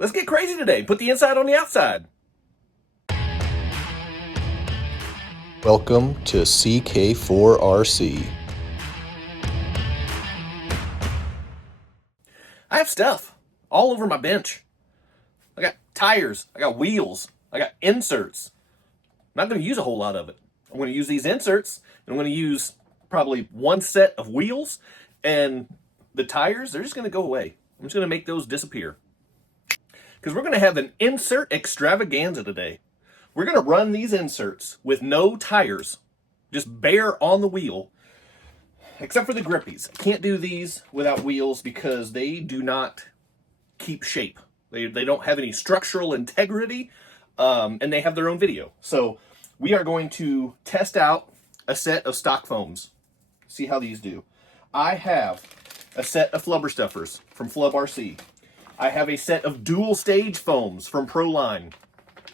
Let's get crazy today. Put the inside on the outside. Welcome to ck4rc. I have stuff all over my bench. I got tires, I got wheels, I got inserts. I'm not going to use a whole lot of it. I'm going to use these inserts, and I'm going to use probably one set of wheels, and the tires, they're just going to go away. I'm just going to make those disappear. Because we're going to have an insert extravaganza today. We're going to run these inserts with no tires, just bare on the wheel, except for the grippies. I can't do these without wheels because they do not keep shape. They don't have any structural integrity, and they have their own video. So we are going to test out a set of stock foams, see how these do. I have a set of Flubber Stuffers from flubrc. I have a set of dual stage foams from Proline.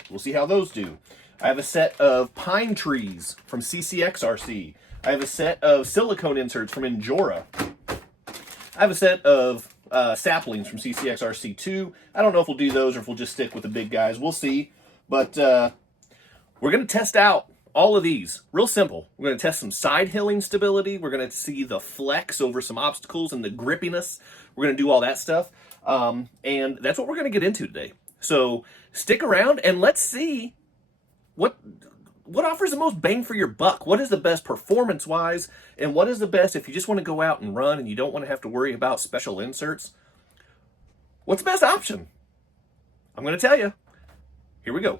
We'll see how those do. I have a set of pine trees from ccxrc. I have a set of silicone inserts from Injora. I have a set of saplings from ccxrc too. I don't know if we'll do those or if we'll just stick with the big guys. We'll see. But we're going to test out all of these. Real simple. We're going to test some side hilling stability. We're going to see the flex over some obstacles and the grippiness. We're going to do all that stuff. And that's what we're going to get into today. So stick around and let's see what offers the most bang for your buck. What is the best performance-wise, and what is the best if you just want to go out and run and you don't want to have to worry about special inserts? What's the best option? I'm going to tell you. Here we go.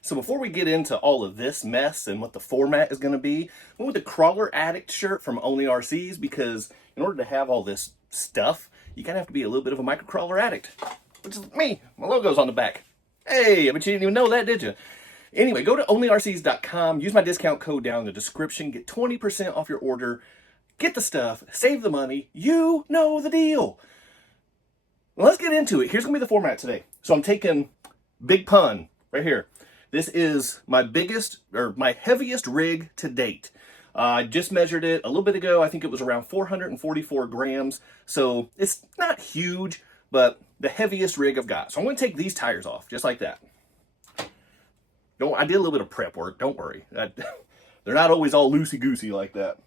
So before we get into all of this mess and what the format is going to be, I went with the Crawler Addict shirt from Only RCs because in order to have all this stuff, you kind of have to be a little bit of a microcrawler addict, which is me. My logo's on the back. Hey, but you didn't even know that, did you? Anyway, go to onlyrcs.com, use my discount code down in the description, get 20% off your order, get the stuff, save the money. You know the deal. Well, let's get into it. Here's going to be the format today. So I'm taking Big Pun right here. This is my biggest, or my heaviest rig to date. I just measured it a little bit ago. I think it was around 444 grams. So it's not huge, but the heaviest rig I've got. So I'm going to take these tires off, just like that. I did a little bit of prep work, don't worry. They're not always all loosey-goosey like that.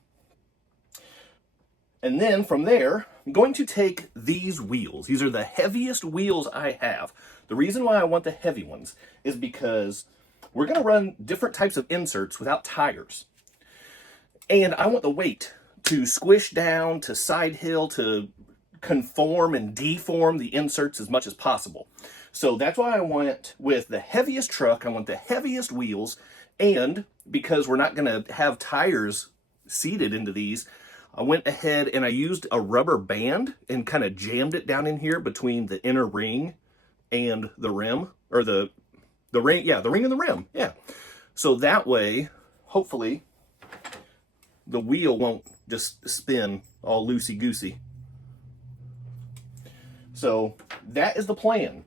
And then from there, I'm going to take these wheels. These are the heaviest wheels I have. The reason why I want the heavy ones is because we're going to run different types of inserts without tires. And I want the weight to squish down, to side hill, to conform and deform the inserts as much as possible. So that's why I went with the heaviest truck. I want the heaviest wheels. And because we're not going to have tires seated into these, I went ahead and I used a rubber band and kind of jammed it down in here between the inner ring and the rim, or the ring, yeah, the ring and the rim, yeah. So that way, hopefully, the wheel won't just spin all loosey-goosey. So that is the plan.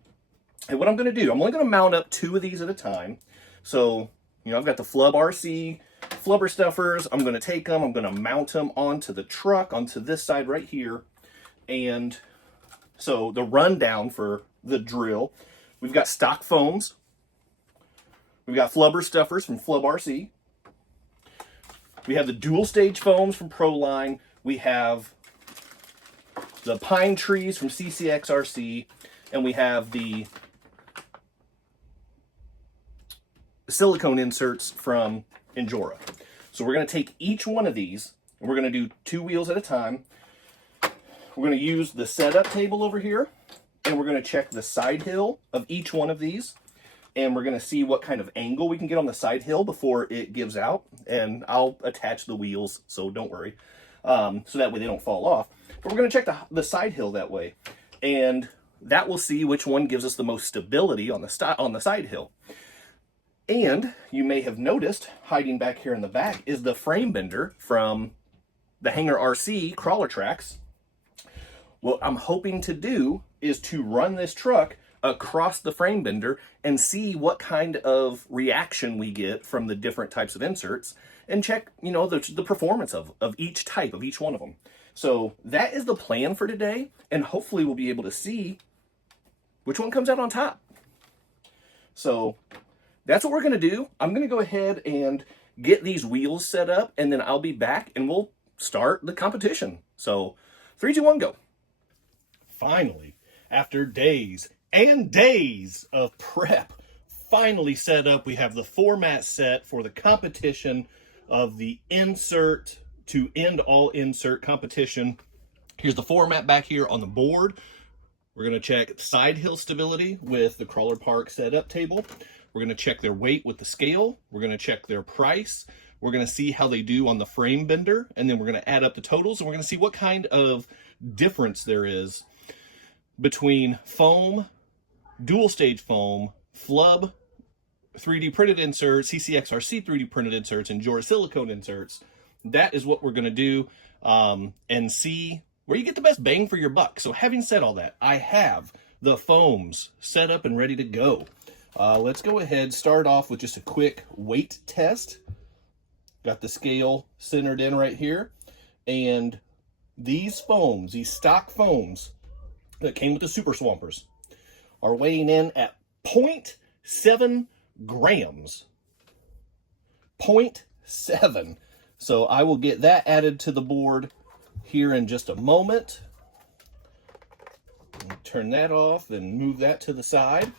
And what I'm going to do, I'm only going to mount up 2 of these at a time. So, I've got the flubrc, Flubber Stuffers. I'm going to take them, I'm going to mount them onto the truck, onto this side right here. And so the rundown for the drill, we've got stock foams. We've got Flubber Stuffers from flubrc. We have the dual stage foams from Proline. We have the pine trees from ccxrc. And we have the silicone inserts from Injora. So we're going to take each one of these, and we're going to do 2 wheels at a time. We're going to use the setup table over here, and we're going to check the side hill of each one of these. And we're going to see what kind of angle we can get on the side hill before it gives out. And I'll attach the wheels, so don't worry. So that way they don't fall off. But we're going to check the side hill that way. And that will see which one gives us the most stability on the side hill. And you may have noticed, hiding back here in the back, is the frame bender from the Hanger RC crawler tracks. What I'm hoping to do is to run this truck across the frame bender and see what kind of reaction we get from the different types of inserts and check, the performance of each type, of each one of them. So that is the plan for today, and hopefully we'll be able to see which one comes out on top. So that's what we're going to do. I'm going to go ahead and get these wheels set up, and then I'll be back and we'll start the competition. So 3, 2, 1, go. Finally, after days and days of prep, finally set up, we have the format set for the competition of the insert to end all insert competition. Here's the format back here on the board. We're going to check side hill stability with the Crawler Park setup table. We're going to check their weight with the scale. We're going to check their price. We're going to see how they do on the frame bender, and then we're going to add up the totals, and we're going to see what kind of difference there is between foam, dual stage foam, flub, 3D printed inserts, ccxrc 3D printed inserts, and Inora Silicone inserts. That is what we're going to do, and see where you get the best bang for your buck. So having said all that, I have the foams set up and ready to go. Let's go ahead, start off with just a quick weight test. Got the scale centered in right here. And these foams, these stock foams that came with the Super Swampers, are weighing in at 0.7 grams. 0.7. So I will get that added to the board here in just a moment. Turn that off and move that to the side.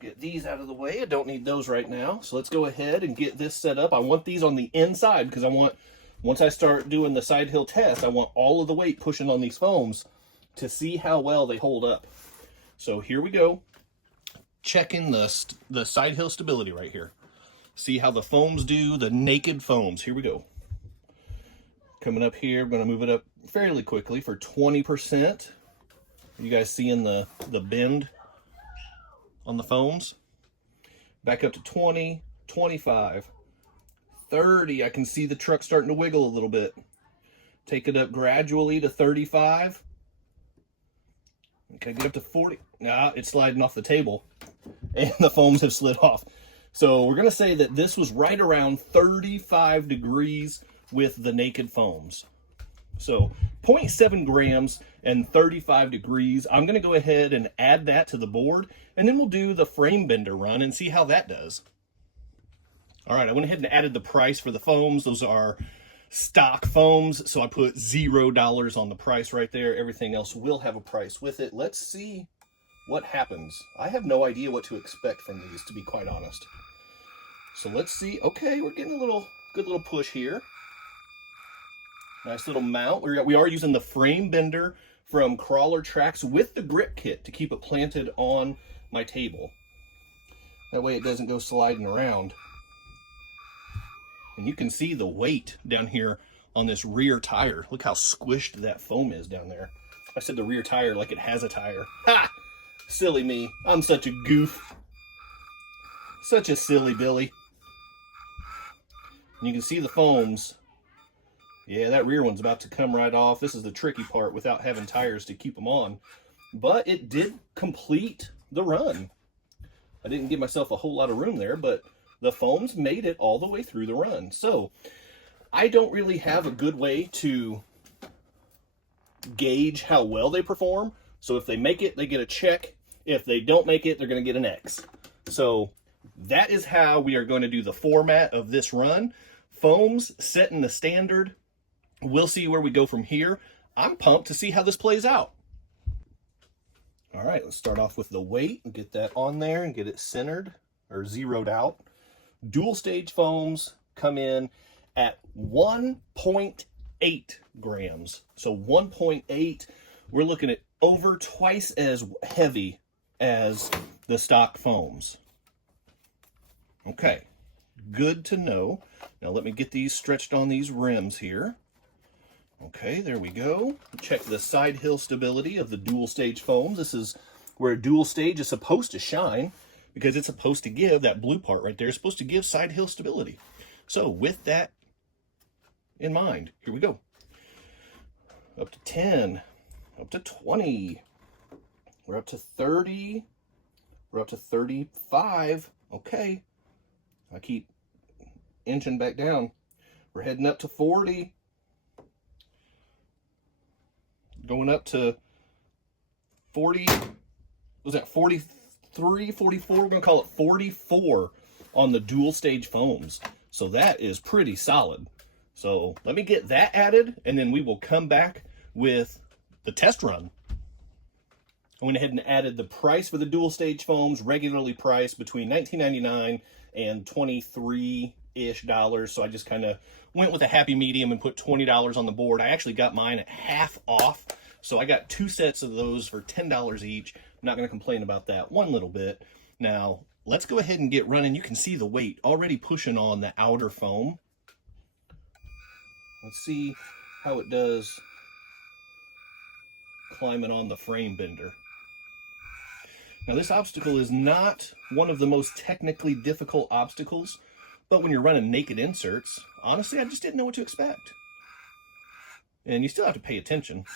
Get these out of the way. I don't need those right now. So let's go ahead and get this set up. I want these on the inside because I want, once I start doing the side hill test, I want all of the weight pushing on these foams to see how well they hold up. So here we go. Checking the side hill stability right here. See how the foams do, the naked foams. Here we go. Coming up here, I'm going to move it up fairly quickly for 20%. You guys seeing the bend on the foams? Back up to 20, 25, 30. I can see the truck starting to wiggle a little bit. Take it up gradually to 35. Okay, get up to 40. Nah, it's sliding off the table and the foams have slid off. So we're going to say that this was right around 35 degrees with the naked foams. So 0.7 grams and 35 degrees. I'm going to go ahead and add that to the board, and then we'll do the frame bender run and see how that does. All right, I went ahead and added the price for the foams. Those are stock foams, so I put $0 on the price right there. Everything else will have a price with it. Let's see what happens. I have no idea what to expect from these, to be quite honest. So let's see. Okay, we're getting a good little push here. Nice little mount. We are using the frame bender from Crawler Tracks with the grip kit to keep it planted on my table. That way it doesn't go sliding around. And you can see the weight down here on this rear tire. Look how squished that foam is down there. I said the rear tire like it has a tire. Ha! Silly me. I'm such a goof. Such a silly Billy. And you can see the foams. Yeah, that rear one's about to come right off. This is the tricky part without having tires to keep them on. But it did complete the run. I didn't give myself a whole lot of room there, but the foams made it all the way through the run. So I don't really have a good way to gauge how well they perform. So if they make it, they get a check. If they don't make it, they're going to get an X. So that is how we are going to do the format of this run. Foams setting the standard. We'll see where we go from here. I'm pumped to see how this plays out. All right, let's start off with the weight and get that on there and get it centered or zeroed out. Dual stage foams come in at 1.8 grams. So 1.8, we're looking at over twice as heavy as the stock foams. Okay, good to know. Now let me get these stretched on these rims here. Okay, there we go. Check the side hill stability of the dual stage foams. This is where a dual stage is supposed to shine because it's supposed to give, that blue part right there is supposed to give side hill stability. So with that in mind, here we go. Up to 10, up to 20, we're up to 30, we're up to 35. Okay, I keep inching back down. We're heading up to 40. going up to 40, was that 43, 44? We're going to call it 44 on the dual stage foams. So that is pretty solid. So let me get that added, and then we will come back with the test run. I went ahead and added the price for the dual stage foams, regularly priced between $19.99 and $23-ish. So I just kind of went with a happy medium and put $20 on the board. I actually got mine at half off. So I got 2 sets of those for $10 each. I'm not going to complain about that one little bit. Now, let's go ahead and get running. You can see the weight already pushing on the outer foam. Let's see how it does climbing on the frame bender. Now, this obstacle is not one of the most technically difficult obstacles, but when you're running naked inserts, honestly, I just didn't know what to expect. And you still have to pay attention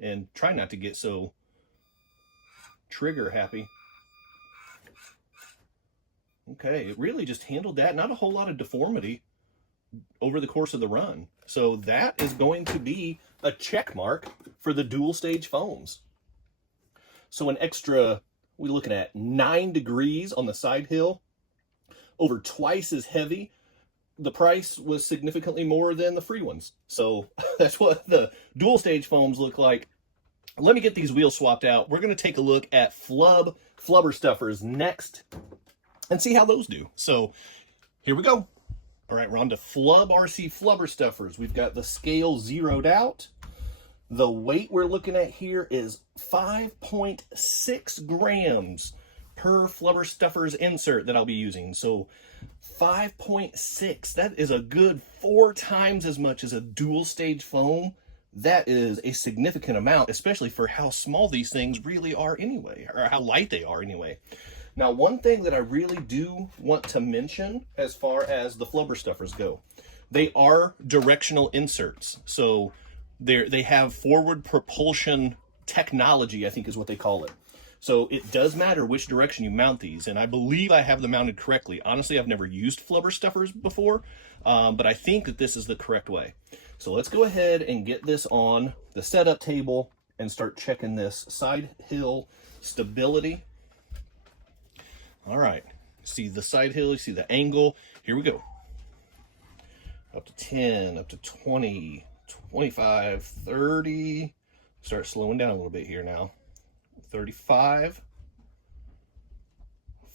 and try not to get so trigger happy. Okay, it really just handled that. Not a whole lot of deformity over the course of the run. So that is going to be a check mark for the dual stage foams. So an extra, we're looking at 9 degrees on the side hill, over twice as heavy. The price was significantly more than the free ones. So that's what the dual stage foams look like. Let me get these wheels swapped out. We're going to take a look at Flubber Stuffers next and see how those do. So here we go. All right, we're on to flubrc Flubber Stuffers. We've got the scale zeroed out. The weight we're looking at here is 5.6 grams per Flubber Stuffers insert that I'll be using. So 5.6, that is a good 4 times as much as a dual stage foam. That is a significant amount, especially for how small these things really are anyway, or how light they are anyway. Now, one thing that I really do want to mention as far as the Flubber Stuffers go, they are directional inserts. So they have forward propulsion technology, I think is what they call it. So it does matter which direction you mount these, and I believe I have them mounted correctly. Honestly, I've never used Flubber Stuffers before, but I think that this is the correct way. So let's go ahead and get this on the setup table and start checking this side hill stability. All right, see the side hill, you see the angle. Here we go. Up to 10, up to 20, 25, 30. Start slowing down a little bit here now. 35,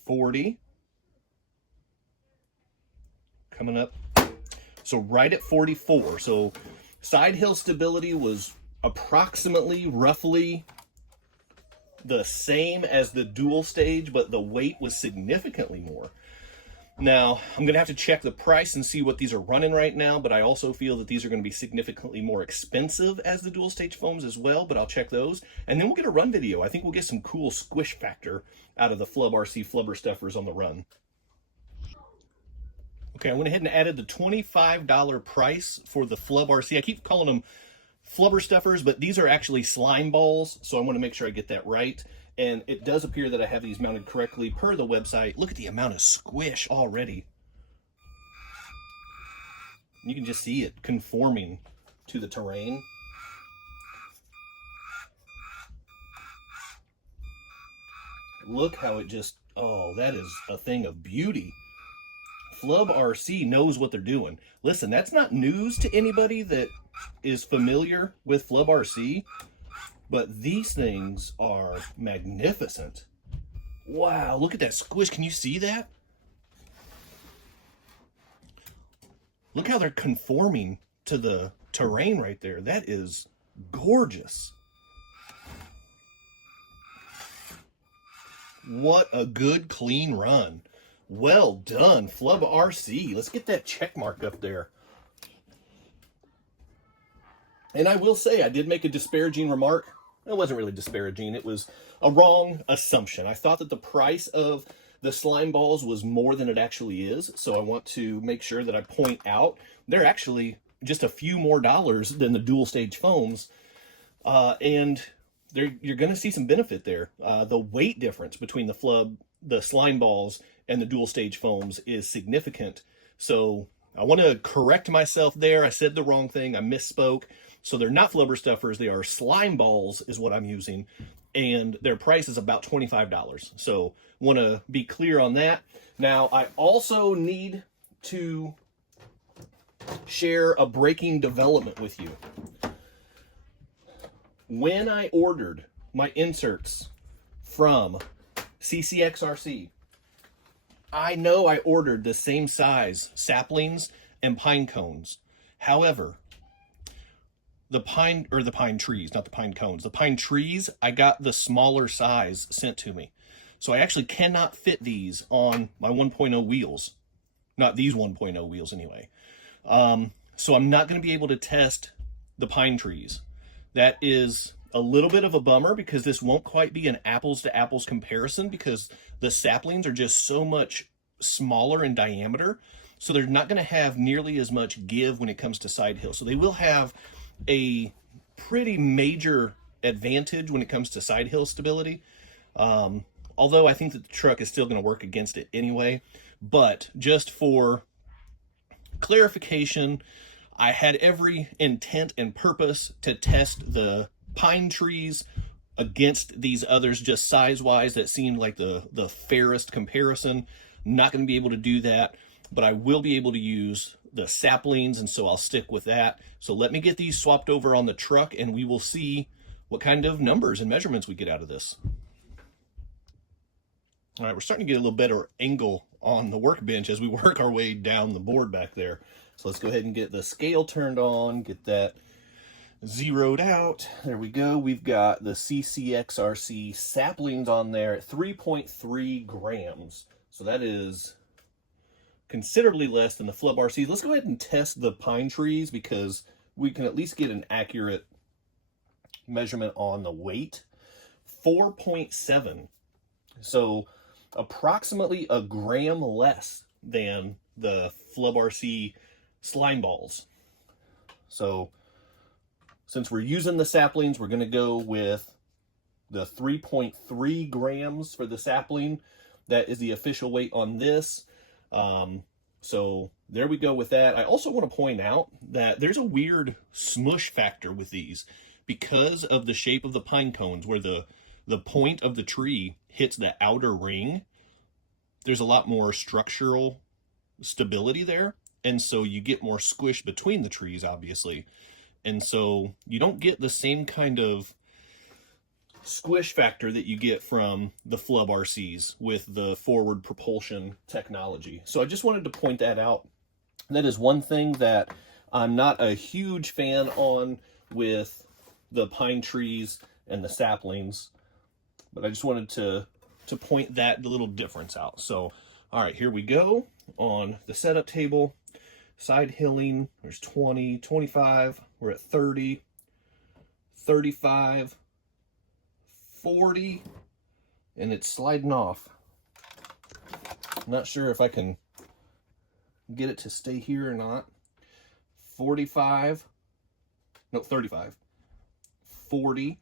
40. Coming up. So right at 44. So side hill stability was approximately, roughly the same as the dual stage, but the weight was significantly more. Now, I'm going to have to check the price and see what these are running right now, but I also feel that these are going to be significantly more expensive as the dual stage foams as well, but I'll check those. And then we'll get a run video. I think we'll get some cool squish factor out of the flubrc Flubber Stuffers on the run. Okay, I went ahead and added the $25 price for the flubrc. I keep calling them Flubber Stuffers, but these are actually slime balls, so I want to make sure I get that right. And it does appear that I have these mounted correctly per the website. Look at the amount of squish already. You can just see it conforming to the terrain. Look how it just, oh, that is a thing of beauty. FlubRC knows what they're doing. Listen, that's not news to anybody that is familiar with FlubRC, but these things are magnificent. Wow, look at that squish. Can you see that? Look how they're conforming to the terrain right there. That is gorgeous. What a good, clean run. Well done, FlubRC. Let's get that check mark up there. And I will say, I did make a disparaging remark. It wasn't really disparaging. It was a wrong assumption. I thought that the price of the slime balls was more than it actually is. So I want to make sure that I point out they're actually just a few more dollars than the dual stage foams. And you're going to see some benefit there. The weight difference between the slime balls and the dual stage foams is significant. So I want to correct myself there. I said the wrong thing. I misspoke. So they're not Flubber Stuffers, they are slime balls is what I'm using, and their price is about $25. So want to be clear on that. Now, I also need to share a breaking development with you. When I ordered my inserts from ccxrc, I know I ordered the same size saplings and pine cones. However, the pine trees, not the pine cones, the pine trees, I got the smaller size sent to me. So I actually cannot fit these on my 1.0 wheels. Not these 1.0 wheels anyway. So I'm not going to be able to test the pine trees. That is a little bit of a bummer because this won't quite be an apples to apples comparison because the saplings are just so much smaller in diameter. So they're not going to have nearly as much give when it comes to side hill. So they will have a pretty major advantage when it comes to side hill stability. Although I think that the truck is still going to work against it anyway. But just for clarification, I had every intent and purpose to test the pine trees against these others just size-wise that seemed like the fairest comparison. Not going to be able to do that, but I will be able to use the saplings, and so I'll stick with that. So let me get these swapped over on the truck, and we will see what kind of numbers and measurements we get out of this. All right, we're starting to get a little better angle on the workbench as we work our way down the board back there. So let's go ahead and get the scale turned on, get that zeroed out. There we go. We've got the ccxrc saplings on there at 3.3 grams. So that is considerably less than the flubrc. Let's go ahead and test the pine trees because we can at least get an accurate measurement on the weight. 4.7. So approximately a gram less than the flubrc slime balls. So since we're using the saplings, we're going to go with the 3.3 grams for the sapling. That is the official weight on this. So there we go with that. I also want to point out that there's a weird smush factor with these because of the shape of the pine cones where the point of the tree hits the outer ring. There's a lot more structural stability there. And so you get more squish between the trees, obviously. And so you don't get the same kind of squish factor that you get from the flubrcs with the forward propulsion technology. So I just wanted to point that out. That is one thing that I'm not a huge fan on with the pine trees and the saplings, but I just wanted to point that little difference out. So, all right, here we go on the setup table. Side hilling, there's 20, 25, we're at 30, 35, 40, and it's sliding off. I'm not sure if I can get it to stay here or not. 45, no, 35, 40.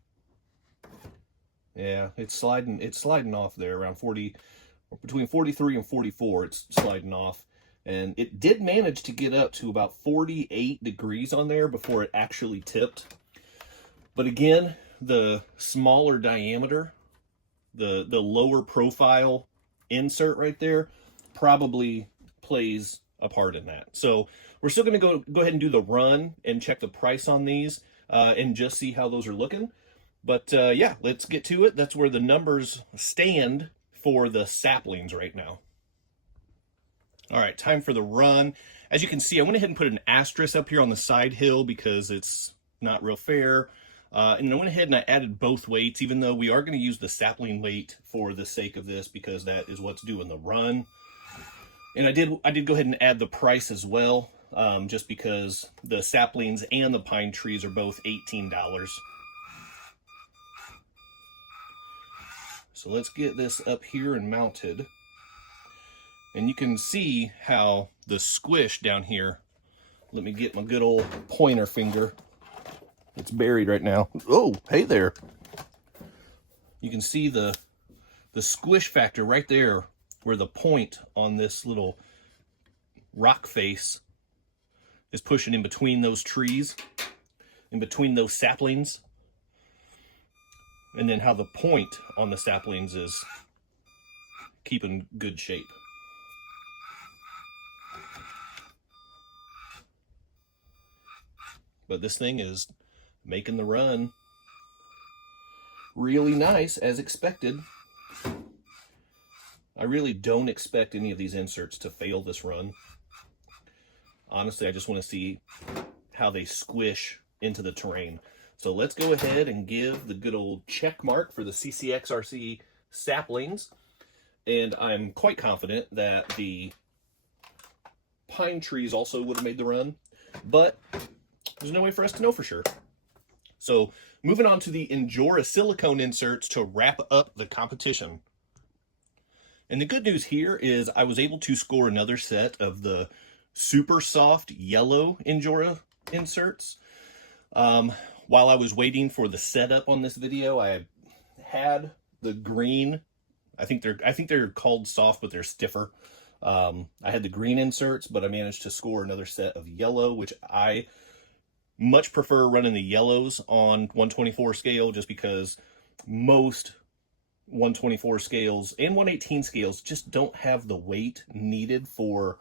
Yeah, it's sliding off there around 40, between 43 and 44, it's sliding off. And it did manage to get up to about 48 degrees on there before it actually tipped. But again, the smaller diameter, the lower profile insert right there probably plays a part in that. So we're still going to go ahead and do the run and check the price on these and just see how those are looking. But yeah, let's get to it. That's where the numbers stand for the saplings right now. All right, time for the run. As you can see, I went ahead and put an asterisk up here on the side hill because it's not real fair. And I went ahead and I added both weights, even though we are going to use the sapling weight for the sake of this because that is what's doing the run. And I did go ahead and add the price as well, just because the saplings and the pine trees are both $18. So let's get this up here and mounted. And you can see how the squish down here, let me get my good old pointer finger. It's buried right now. Oh, hey there. You can see the squish factor right there where the point on this little rock face is pushing in between those trees. in between those saplings, and then how the point on the saplings is keeping good shape. But this thing is making the run really nice as expected. I really don't expect any of these inserts to fail this run. Honestly, I just want to see how they squish into the terrain. So let's go ahead and give the good old check mark for the ccxrc saplings. And I'm quite confident that the pine trees also would have made the run, but there's no way for us to know for sure. So moving on to the Inora Silicone inserts to wrap up the competition. And the good news here is I was able to score another set of the super soft yellow Injora inserts. While I was waiting for the setup on this video, I had the green. I think they're called soft, but they're stiffer. I had the green inserts, but I managed to score another set of yellow, which I much prefer running the yellows on 124 scale, just because most 124 scales and 118 scales just don't have the weight needed for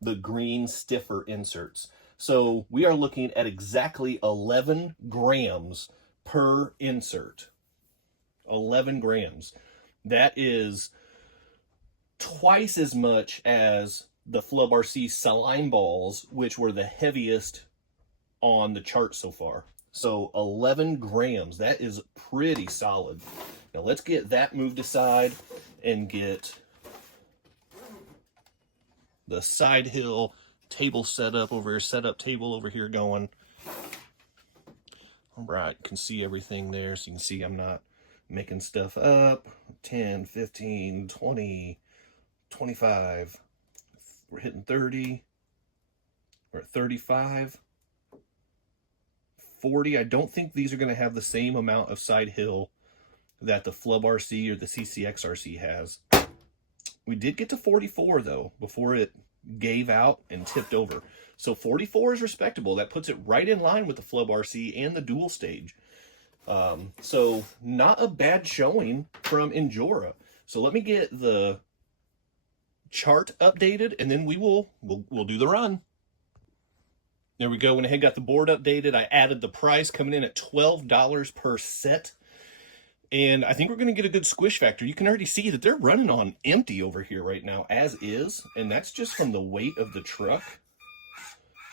the green stiffer inserts. So we are looking at exactly 11 grams per insert. 11 grams. That is twice as much as the flubrc slime balls, which were the heaviest on the chart so far. So 11 grams, that is pretty solid. Now let's get that moved aside and get the side hill table setup table over here going. All right, you can see everything there, so you can see I'm not making stuff up. 10, 15, 20, 25. We're hitting 30. We're at 35. 40. I don't think these are going to have the same amount of side hill that the flubrc or the ccxrc has. We did get to 44 though before it gave out and tipped over. So 44 is respectable. That puts it right in line with the flubrc and the dual stage. So not a bad showing from Injora. So let me get the chart updated and then we'll do the run. There we go. Went ahead, got the board updated. I added the price, coming in at $12 per set. And I think we're going to get a good squish factor. You can already see that they're running on empty over here right now, as is. And that's just from the weight of the truck.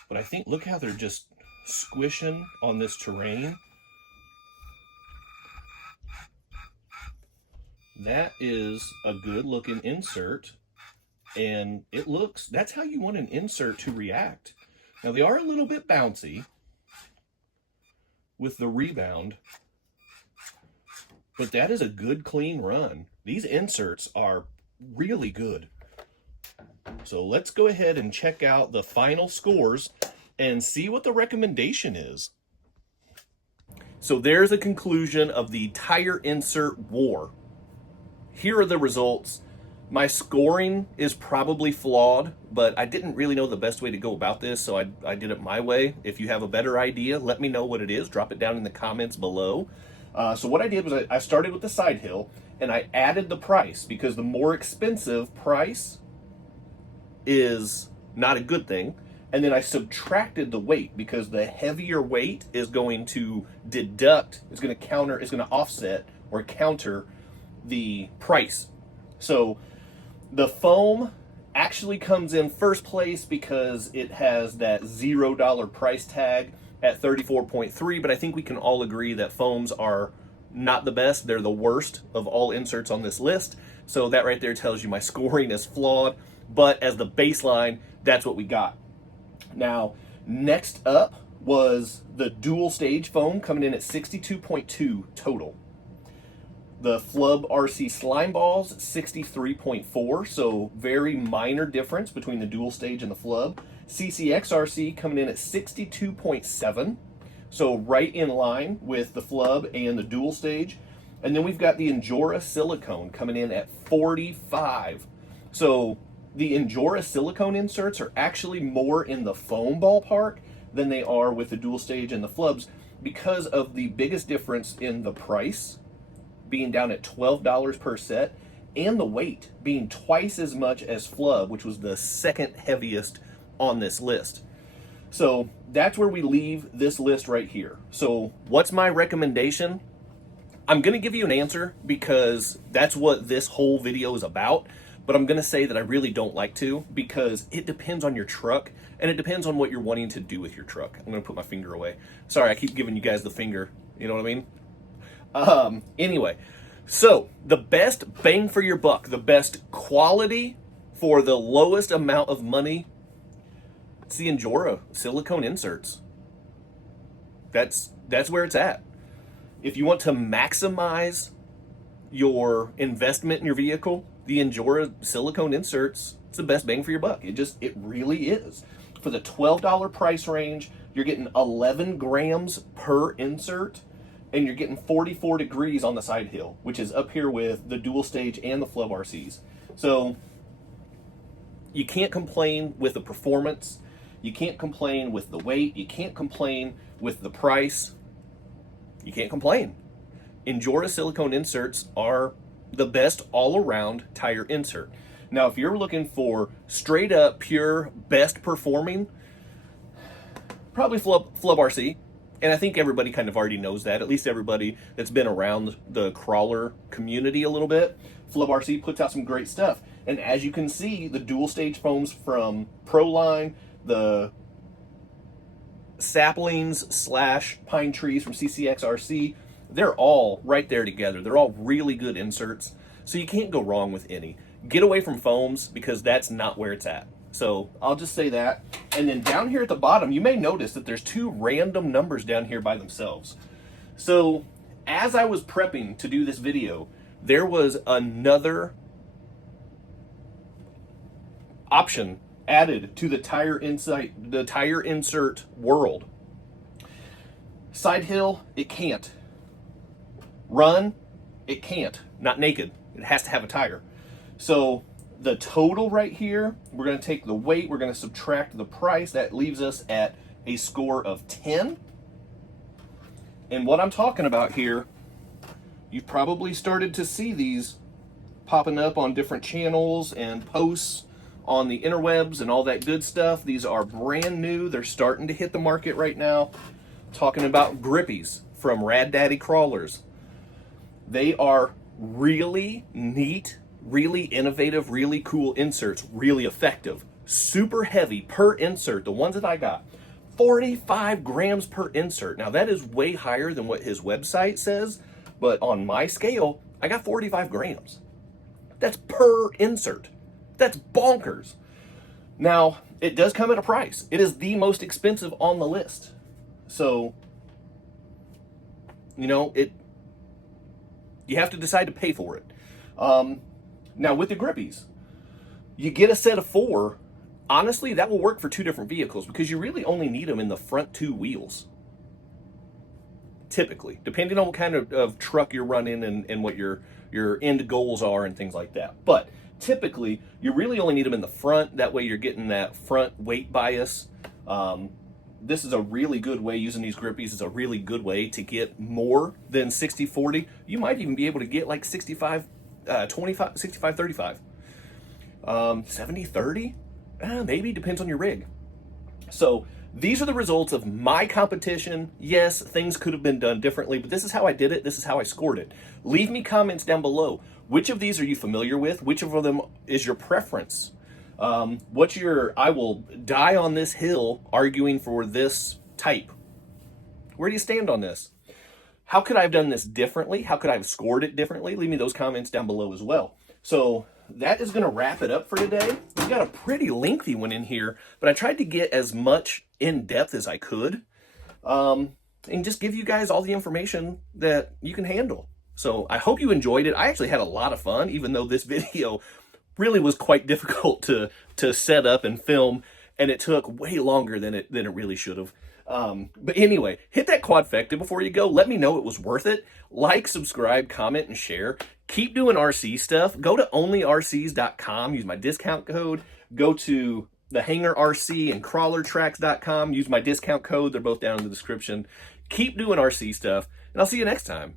But I think, look how they're just squishing on this terrain. That is a good looking insert. And it looks, that's how you want an insert to react. Now they are a little bit bouncy with the rebound, but that is a good clean run. These inserts are really good. So let's go ahead and check out the final scores and see what the recommendation is. So there's a conclusion of the tire insert war. Here are the results. My scoring is probably flawed, but I didn't really know the best way to go about this, so I did it my way. If you have a better idea, let me know what it is. Drop it down in the comments below. So what I did was I started with the side hill, and I added the price, because the more expensive price is not a good thing. And then I subtracted the weight, because the heavier weight is going to deduct, is going to offset or counter the price. So the foam actually comes in first place because it has that $0 price tag at 34.3, but I think we can all agree that foams are not the best. They're the worst of all inserts on this list. So that right there tells you my scoring is flawed, but as the baseline, that's what we got. Now, next up was the dual stage foam coming in at 62.2 total. The flubrc slime balls, 63.4, so very minor difference between the dual stage and the flub. ccxrc coming in at 62.7, so right in line with the flub and the dual stage. And then we've got the Inora Silicone coming in at 45. So the Inora Silicone inserts are actually more in the foam ballpark than they are with the dual stage and the flubs. because of the biggest difference in the price being down at $12 per set and the weight being twice as much as Flub, which was the second heaviest on this list. So that's where we leave this list right here. So what's my recommendation? I'm going to give you an answer because that's what this whole video is about, but I'm going to say that I really don't like to because it depends on your truck and it depends on what you're wanting to do with your truck. I'm going to put my finger away. Sorry, I keep giving you guys the finger. You know what I mean? Anyway, so the best bang for your buck, the best quality for the lowest amount of money, it's the Injora silicone inserts. That's where it's at. If you want to maximize your investment in your vehicle, the Injora silicone inserts, it's the best bang for your buck. It really is. For the $12 price range, you're getting 11 grams per insert, and you're getting 44 degrees on the side hill, which is up here with the dual stage and the flubrcs. So you can't complain with the performance. You can't complain with the weight. You can't complain with the price. You can't complain. Injora silicone inserts are the best all-around tire insert. Now, if you're looking for straight up, pure, best performing, probably flubrc. And I think everybody kind of already knows that, at least everybody that's been around the crawler community a little bit. Flubrc puts out some great stuff. And as you can see, the dual stage foams from Proline, the saplings / pine trees from ccxrc, they're all right there together. They're all really good inserts, so you can't go wrong with any. Get away from foams because that's not where it's at. So I'll just say that. And then down here at the bottom, you may notice that there's two random numbers down here by themselves. So as I was prepping to do this video, there was another option added to the tire insert world. Side hill, it can't. Run, it can't. Not naked. It has to have a tire. So the total right here, we're going to take the weight, we're going to subtract the price. That leaves us at a score of 10. And what I'm talking about here, you've probably started to see these popping up on different channels and posts on the interwebs and all that good stuff. These are brand new. They're starting to hit the market right now. Talking about grippies from Rad Daddy Crawlers. They are really neat, really innovative, really cool inserts, really effective. Super heavy per insert. The ones that I got, 45 grams per insert. Now that is way higher than what his website says, but on my scale, I got 45 grams. That's per insert. That's bonkers. Now, it does come at a price. It is the most expensive on the list. So, you know, you have to decide to pay for it. Now, with the grippies, you get a set of 4. Honestly, that will work for 2 different vehicles because you really only need them in the front 2 wheels. Typically, depending on what kind of truck you're running and what your end goals are and things like that. But typically, you really only need them in the front. That way you're getting that front weight bias. This is a really good way, using these grippies is a really good way to get more than 60-40. You might even be able to get like 65-25, 65-35. 70-30? Maybe, depends on your rig. So these are the results of my competition. Yes, things could have been done differently, but this is how I did it. This is how I scored it. Leave me comments down below. Which of these are you familiar with? Which of them is your preference? What's your, I will die on this hill arguing for this type? Where do you stand on this? How could I have done this differently? How could I have scored it differently? Leave me those comments down below as well. So that is going to wrap it up for today. We've got a pretty lengthy one in here, but I tried to get as much in depth as I could, and just give you guys all the information that you can handle. So I hope you enjoyed it. I actually had a lot of fun, even though this video really was quite difficult to set up and film, and it took way longer than it really should have. But anyway, hit that quadfecta before you go. Let me know it was worth it. Like, subscribe, comment, and share. Keep doing RC stuff. Go to onlyrcs.com. Use my discount code. Go to the Hanger RC and crawlertracks.com. Use my discount code. They're both down in the description. Keep doing RC stuff, and I'll see you next time.